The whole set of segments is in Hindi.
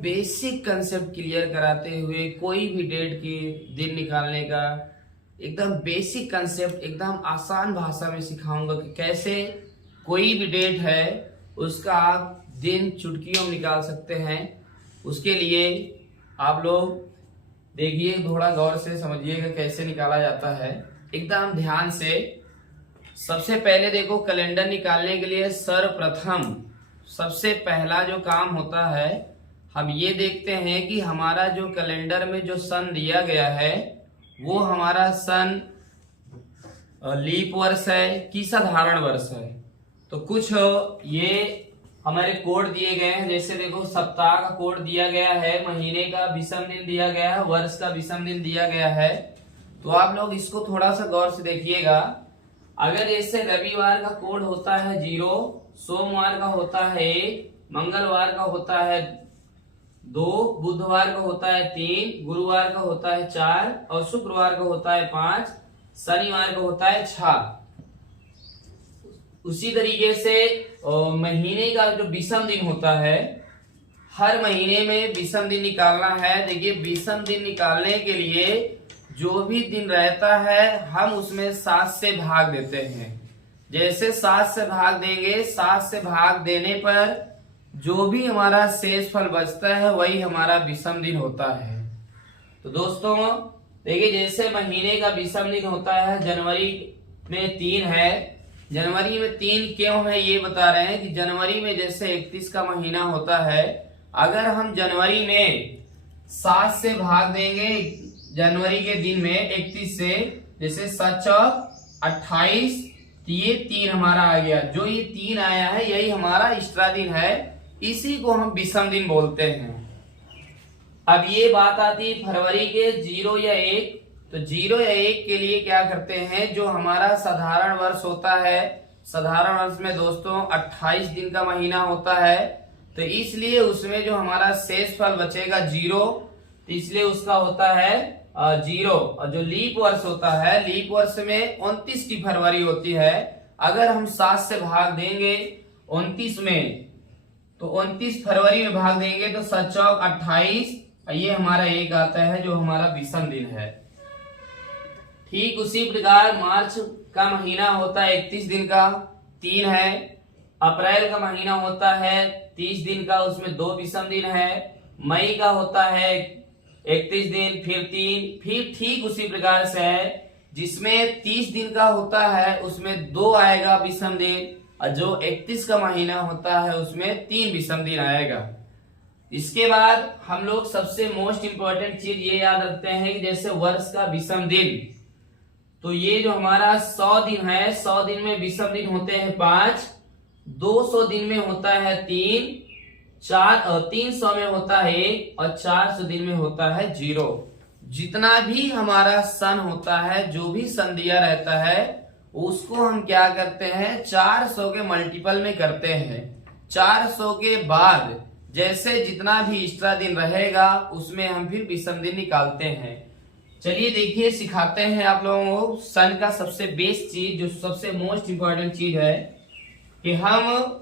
बेसिक कंसेप्ट क्लियर कराते हुए कोई भी डेट की दिन निकालने का एकदम बेसिक कंसेप्ट एकदम आसान भाषा में सिखाऊंगा कि कैसे कोई भी डेट है उसका आप दिन चुटकियों में निकाल सकते हैं। उसके लिए आप लोग देखिए, थोड़ा गौर से समझिएगा कैसे निकाला जाता है, एकदम ध्यान से। सबसे पहले देखो, कैलेंडर निकालने के लिए सर्वप्रथम सबसे पहला जो काम होता है, हम ये देखते हैं कि हमारा जो कैलेंडर में जो सन दिया गया है वो हमारा सन लीप वर्ष है कि साधारण वर्ष है। तो कुछ ये हमारे कोड दिए गए हैं, जैसे देखो सप्ताह का कोड दिया गया है, महीने का विषम दिन दिया गया है, वर्ष का विषम दिन दिया गया है। तो आप लोग इसको थोड़ा सा गौर से देखिएगा। अगर जैसे रविवार का कोड होता है 0, सोमवार का होता है 1, मंगलवार का होता है 2, बुधवार का होता है 3, गुरुवार का होता है 4 और शुक्रवार का होता है 5, शनिवार का होता है 6। उसी तरीके से महीने का जो विषम दिन होता है, हर महीने में विषम दिन निकालना है। देखिए, विषम दिन निकालने के लिए जो भी दिन रहता है हम उसमें 7 से भाग देते हैं। जैसे 7 से भाग देंगे, 7 से भाग देने पर जो भी हमारा शेष फल बचता है वही हमारा विषम दिन होता है। तो दोस्तों देखिए, जैसे महीने का विषम दिन होता है, जनवरी में 3 है। जनवरी में 3 क्यों है ये बता रहे हैं कि जनवरी में जैसे 31 का महीना होता है, अगर हम जनवरी में 7 से भाग देंगे जनवरी के दिन में 31 से, जैसे 7 × 28, तो ये 3 हमारा आ गया। जो ये 3 आया है यही हमारा एक्स्ट्रा दिन है, इसी को हम विषम दिन बोलते हैं। अब ये बात आती है फरवरी के 0 या 1। तो 0 या 1 के लिए क्या करते हैं, जो हमारा साधारण वर्ष होता है, साधारण वर्ष में दोस्तों 28 दिन का महीना होता है, तो इसलिए उसमें जो हमारा शेष फल बचेगा 0, तो इसलिए उसका होता है 0। और जो लीप वर्ष होता है, लीप वर्ष में 29 की फरवरी होती है। अगर हम 7 से भाग देंगे 29 में, तो 29 फरवरी में भाग देंगे तो 7 × 28, ये हमारा 1 आता है जो हमारा विषम दिन है। ठीक उसी प्रकार मार्च का महीना होता है 31 दिन का, 3 है। अप्रैल का महीना होता है 30 दिन का, उसमें 2 विषम दिन है। मई का होता है 31 दिन, फिर 3, फिर ठीक उसी प्रकार से है, जिसमें 30 दिन का होता है उसमें 2 आएगा विषम दिन, और जो 31 का महीना होता है उसमें 3 विषम दिन आएगा। इसके बाद हम लोग सबसे मोस्ट इंपॉर्टेंट चीज ये याद रखते हैं कि जैसे वर्ष का विषम दिन, तो ये जो हमारा 100 दिन है, 100 दिन में विषम दिन होते हैं 5, 200 दिन में होता है 3, 300 में होता है 1 और 400 दिन में होता है 0। जितना भी हमारा सन होता है, जो भी सन दिया रहता है, उसको हम क्या करते हैं, 400 के मल्टीपल में करते हैं। 400 के बाद जैसे जितना भी एक्स्ट्रा दिन रहेगा उसमें हम फिर विषम दिन निकालते हैं। चलिए देखिए, सिखाते हैं आप लोगों को सन का सबसे बेस्ट चीज, जो सबसे मोस्ट इंपॉर्टेंट चीज है कि हम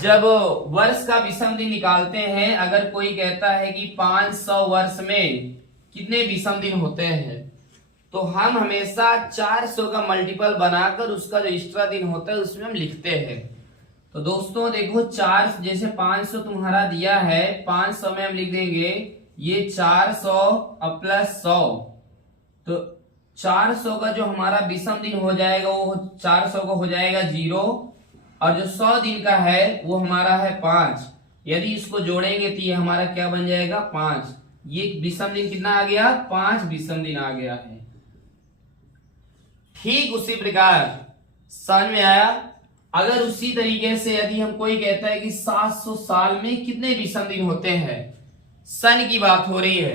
जब वर्ष का विषम दिन निकालते हैं, अगर कोई कहता है कि 500 वर्ष में कितने विषम दिन होते हैं, तो हम हमेशा 400 का मल्टीपल बनाकर उसका जो एक्स्ट्रा दिन होता है उसमें हम लिखते हैं। तो दोस्तों देखो, 4 जैसे 500 तुम्हारा दिया है, 500 में हम लिख देंगे ये 400 प्लस 100, तो 400 का जो हमारा विषम दिन हो जाएगा वो 400 का हो जाएगा 0, और जो 100 दिन का है वो हमारा है 5। यदि इसको जोड़ेंगे तो ये हमारा क्या बन जाएगा, 5। ये विषम दिन कितना आ गया, 5 विषम दिन आ गया है। ठीक उसी प्रकार सन में आया। अगर उसी तरीके से यदि हम कोई कहता है कि 700 साल में कितने विषम दिन होते हैं, सन की बात हो रही है,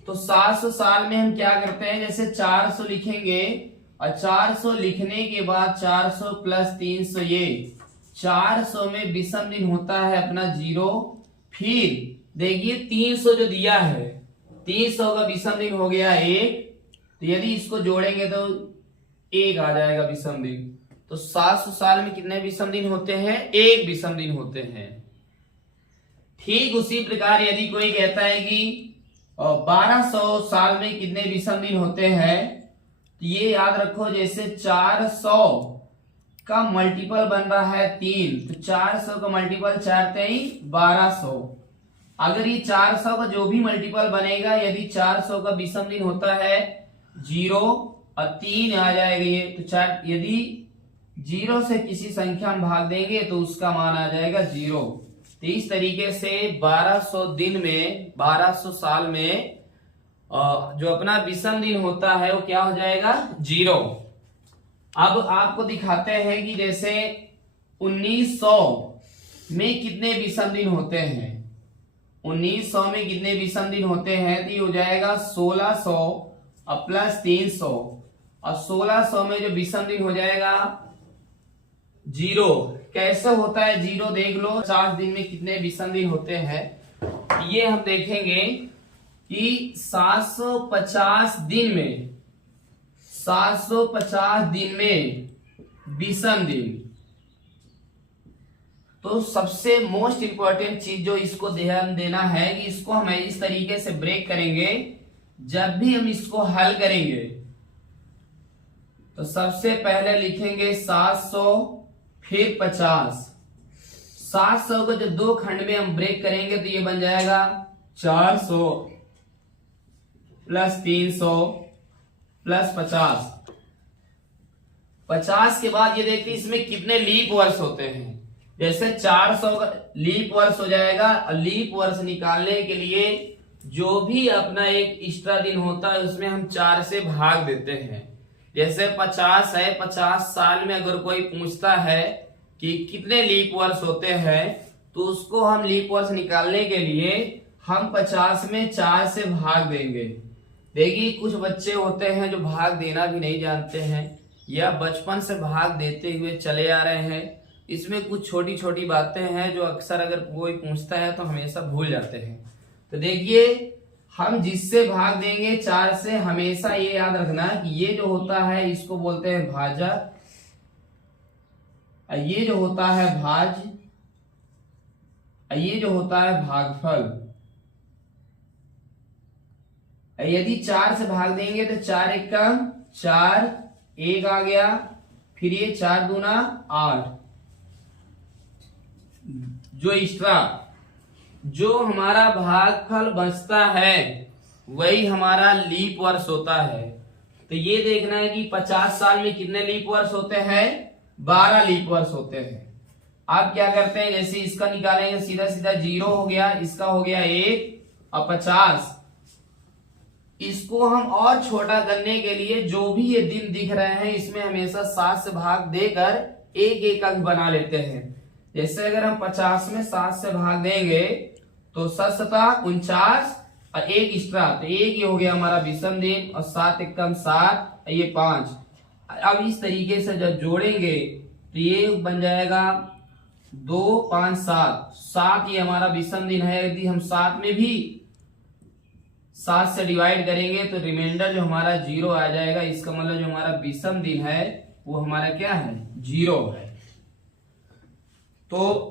तो 700 साल में हम क्या करते हैं, जैसे 400 लिखेंगे और 400 लिखने के बाद 400 प्लस 300, ये 400 में विषम दिन होता है अपना 0। फिर देखिए 300 जो दिया है, 300 का विषम दिन हो गया 1, तो यदि इसको जोड़ेंगे तो 1 आ जाएगा विषम दिन। तो 700 साल में कितने विषम दिन होते हैं, 1 विषम दिन होते हैं। ठीक उसी प्रकार यदि कोई कहता है कि 1200 साल में कितने विषम दिन होते हैं, तो ये याद रखो जैसे 400 का मल्टीपल बन रहा है 3, तो 400 का मल्टीपल 4 3 1200। अगर ये 400 का जो भी मल्टीपल बनेगा, यदि 400 का विषम दिन होता है 0 और 3 आ जाएगा ये, तो 4 यदि 0 से किसी संख्या में भाग देंगे तो उसका मान आ जाएगा 0। तो इस तरीके से 1200 दिन में 1200 साल में जो अपना विषम दिन होता है वो क्या हो जाएगा 0। अब आपको दिखाते हैं कि जैसे 1900 में कितने विषम दिन होते हैं। 1900 में कितने विषम दिन होते हैं, तो ये हो जाएगा 1600 और प्लस 300, और 1600 में जो विषम दिन हो जाएगा 0। कैसे होता है 0 देख लो। 50 दिन में कितने विषम दिन होते हैं, ये हम देखेंगे कि 750 दिन में 750 दिन में विषम दिन। तो सबसे मोस्ट इंपॉर्टेंट चीज जो इसको ध्यान देना है कि इसको हम इस तरीके से ब्रेक करेंगे। जब भी हम इसको हल करेंगे तो सबसे पहले लिखेंगे 700 फिर 50। 700 को जब 2 खंड में हम ब्रेक करेंगे तो ये बन जाएगा 400 प्लस 300 प्लस 50। 50 के बाद ये देखते हैं इसमें कितने लीप वर्ष होते हैं। जैसे 400 का लीप वर्ष हो जाएगा, और लीप वर्ष निकालने के लिए जो भी अपना एक एक्स्ट्रा दिन होता है उसमें हम 4 से भाग देते हैं। जैसे 50 है, 50 साल में अगर कोई पूछता है कि कितने लीप वर्ष होते हैं, तो उसको हम लीप वर्ष निकालने के लिए हम 50 में 4 से भाग देंगे। देखिए कुछ बच्चे होते हैं जो भाग देना भी नहीं जानते हैं या बचपन से भाग देते हुए चले आ रहे हैं। इसमें कुछ छोटी छोटी बातें हैं जो अक्सर अगर कोई पूछता है तो हमेशा भूल जाते हैं। तो देखिए हम जिससे भाग देंगे 4 से, हमेशा ये याद रखना कि ये जो होता है इसको बोलते हैं भाजक, ये जो होता है भाज, ये जो होता है भागफल। यदि 4 से भाग देंगे तो 4 एकम 4, 1 आ गया, फिर ये 4 दूना 8। जो एक्स्ट्रा जो हमारा भागफल बचता है वही हमारा लीप वर्ष होता है। तो ये देखना है कि 50 साल में कितने लीप वर्ष होते हैं, 12 लीप वर्ष होते हैं। आप क्या करते हैं, जैसे इसका निकालेंगे सीधा सीधा 0 हो गया, इसका हो गया 1 और 50। इसको हम और छोटा करने के लिए जो भी ये दिन दिख रहे हैं इसमें हमेशा 7 से भाग देकर एक एक अंक बना लेते हैं। जैसे अगर हम 50 में 7 से भाग देंगे तो 7 7 49 और 1 एक्स्ट्रा, तो 1 ये हो गया हमारा विषम दिन, और 7 एकम 7, ये 5। अब इस तरीके से जब जोड़ेंगे तो ये बन जाएगा 2 5 7। 7 ये हमारा विषम दिन है। यदि हम 7 में भी 7 से डिवाइड करेंगे तो रिमाइंडर जो हमारा 0 आ जाएगा। इसका मतलब जो हमारा विषम दिन है वो हमारा क्या है, 0 है। तो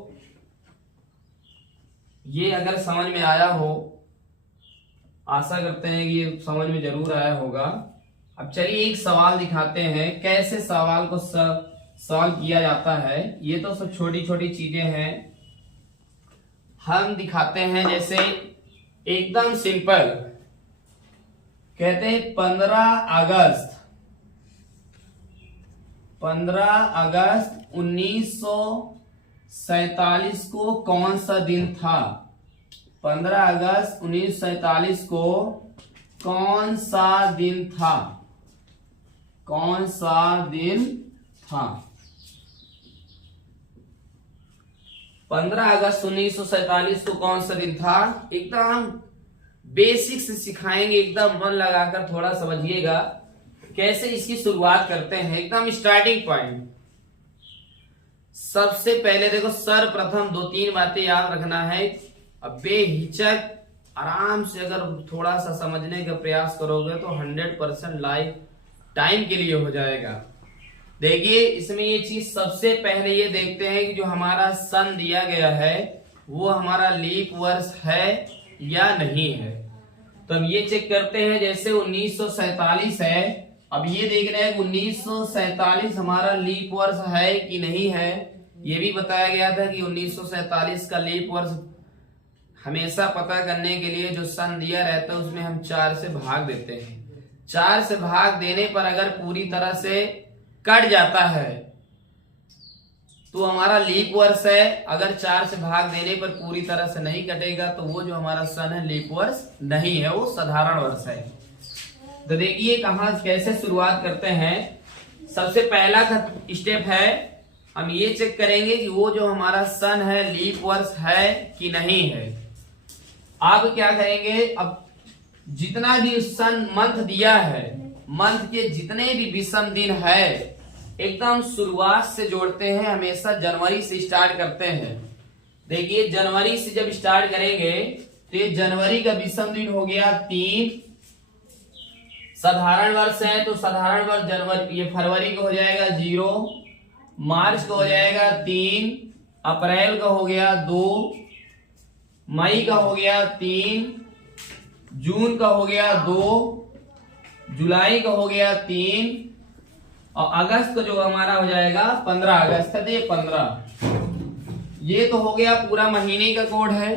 ये अगर समझ में आया हो, आशा करते हैं कि ये समझ में जरूर आया होगा। अब चलिए एक सवाल दिखाते हैं कैसे सवाल को सॉल्व किया जाता है। ये तो सब छोटी छोटी चीजें हैं, हम दिखाते हैं। जैसे एकदम सिंपल कहते हैं 15 अगस्त 1947 को कौन सा दिन था। 15 अगस्त 1947 को कौन सा दिन था, कौन सा दिन था। 15 अगस्त 1947 को कौन सा दिन था, एकदम बेसिक से सिखाएंगे, एकदम मन लगाकर थोड़ा समझिएगा कैसे इसकी शुरुआत करते हैं। एकदम स्टार्टिंग पॉइंट, सबसे पहले देखो सर्वप्रथम 2-3 बातें याद रखना है। अब बेहिचक आराम से अगर थोड़ा सा समझने का प्रयास करोगे तो 100% लाइफ टाइम के लिए हो जाएगा। देखिए इसमें ये चीज सबसे पहले ये देखते हैं कि जो हमारा सन दिया गया है वो हमारा लीप वर्ष है या नहीं है। तो अब ये चेक करते हैं, जैसे 1947 है, अब ये देख रहे हैं 1947 हमारा लीप वर्ष है कि नहीं है। ये भी बताया गया था कि 1947 का लीप वर्ष हमेशा पता करने के लिए जो सन दिया रहता है उसमें हम 4 से भाग देते हैं। 4 से भाग देने पर अगर पूरी तरह से कट जाता है तो हमारा लीप वर्ष है। अगर 4 से भाग देने पर पूरी तरह से नहीं कटेगा तो वो जो हमारा सन है लीप वर्ष नहीं है, वो साधारण वर्ष है। तो देखिए कहां कैसे शुरुआत करते हैं। सबसे पहला स्टेप है, हम ये चेक करेंगे कि वो जो हमारा सन है लीप वर्ष है कि नहीं है। आप क्या करेंगे, अब जितना भी सन मंथ दिया है, मंथ के जितने भी विषम दिन है एकदम शुरुआत से जोड़ते हैं। हमेशा जनवरी से स्टार्ट करते हैं। देखिए जनवरी से जब स्टार्ट करेंगे तो ये जनवरी का विषम दिन हो गया 3। साधारण वर्ष है तो साधारण वर्ष जनवरी, ये फरवरी का हो जाएगा 0, मार्च का हो जाएगा 3, अप्रैल का हो गया 2, मई का हो गया 3, जून का हो गया 2, जुलाई का हो गया 3 और अगस्त का जो हमारा हो जाएगा 15 अगस्त है, तो ये 15। ये तो हो गया पूरा महीने का कोड है।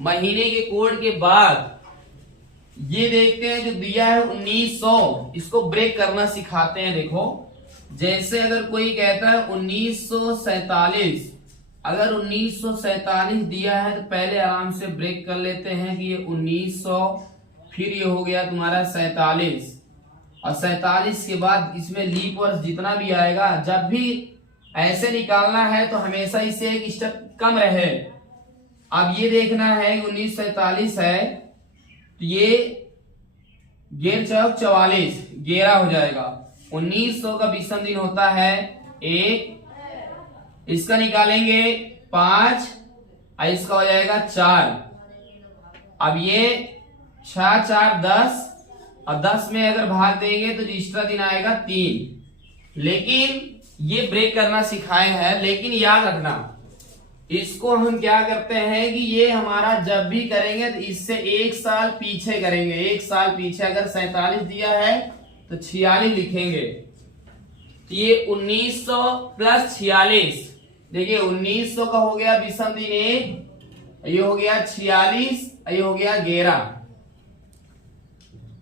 महीने के कोड के बाद ये देखते हैं जो दिया है 1900, इसको ब्रेक करना सिखाते हैं। देखो जैसे अगर कोई कहता है 1947, अगर 1947 दिया है तो पहले आराम से ब्रेक कर लेते हैं कि ये 1900, फिर ये हो गया तुम्हारा 47 और 47 के बाद इसमें लीप वर्ष जितना भी आएगा, जब भी ऐसे निकालना है तो हमेशा इससे एक स्टेप कम रहे। अब ये देखना है 1947 है तो ये 1144 11 हो जाएगा। 1900 का विषम दिन होता है 1, इसका निकालेंगे 5 और इसका हो जाएगा 4। अब ये 6 4 10 और 10 में अगर भाग देंगे तो तीसरा दिन आएगा 3। लेकिन ये ब्रेक करना सिखाए हैं, लेकिन याद रखना इसको हम क्या करते हैं कि ये हमारा जब भी करेंगे तो इससे 1 साल पीछे करेंगे। 1 साल पीछे अगर 47 दिया है तो 46 लिखेंगे। तो ये 1900 प्लस 46, देखिए 1900 का हो गया विषम दिन 1, ये हो गया 46, ये हो गया 11।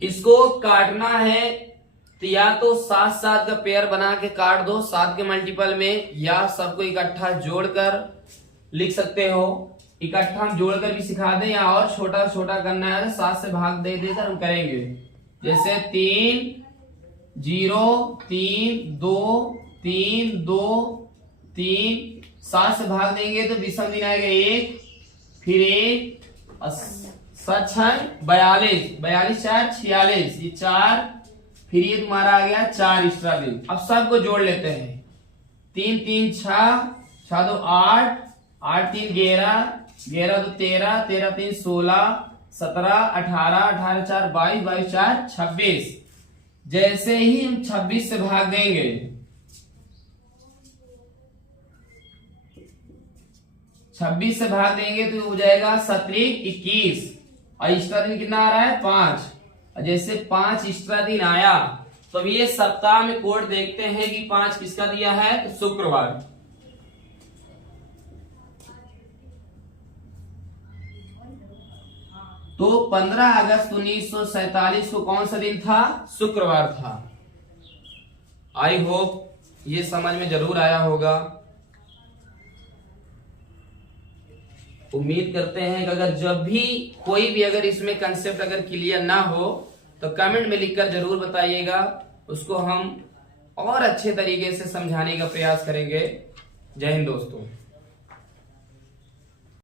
इसको काटना है तो या तो 7 7 का पेयर बना के काट दो 7 के मल्टीपल में, या सबको इकट्ठा जोड़कर लिख सकते हो। इकट्ठा हम जोड़कर भी सिखा दें या और छोटा छोटा करना है 7 से भाग दे देकर हम करेंगे। जैसे 3 0 3 2 3 2 3, 7 से भाग देंगे तो विषम दिन आएगा 1, फिर 1 और 7 6 42, 42 4 46, ये 4, फिर ये तुम्हारा आ गया 4 एक्स्ट्रा दिन। अब सबको जोड़ लेते हैं। 3 3 6, 6 2 8, 8 3 11, 11 2 13, 13 3 16, 17 18, 18 4 22, 22 4 26। जैसे ही हम 26 से भाग देंगे, 26 से भाग देंगे तो हो जाएगा 17 21 और एक्स्ट्रा दिन कितना आ रहा है 5। और जैसे 5 एक्स्ट्रा दिन आया तो अब ये सप्ताह में कोड देखते हैं कि 5 किसका दिया है, तो शुक्रवार। तो 15 अगस्त 1947 को कौन सा दिन था, शुक्रवार था। आई होप ये समझ में जरूर आया होगा। उम्मीद करते हैं कि अगर जब भी कोई भी अगर इसमें कंसेप्ट अगर क्लियर ना हो तो कमेंट में लिखकर जरूर बताइएगा, उसको हम और अच्छे तरीके से समझाने का प्रयास करेंगे। जय हिंद दोस्तों।